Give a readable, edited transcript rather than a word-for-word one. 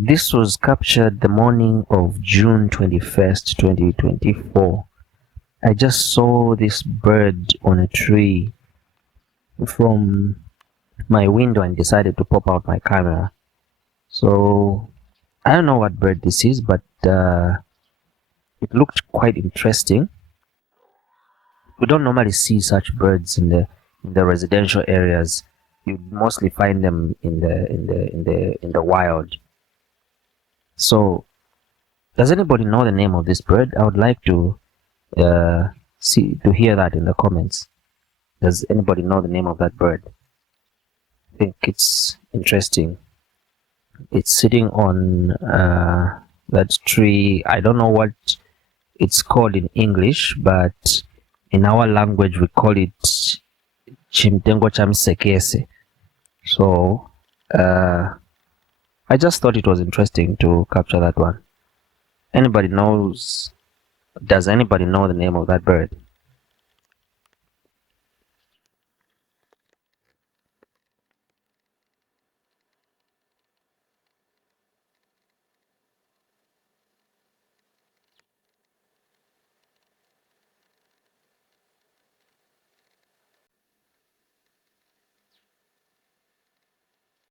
This was captured the morning of June 21st, 2024. I just saw this bird on a tree from my window and decided to pop out my camera. So I don't know what bird this is, but it looked quite interesting. We don't normally see such birds in the residential areas. You mostly find them in the wild. So, does anybody know the name of this bird? I would like to hear that in the comments. Does anybody know the name of that bird? I think it's interesting. It's sitting on that tree. I don't know what it's called in English, but in our language we call it Chimtengo chamsekese. So I just thought it was interesting to capture that one. Does anybody know the name of that bird?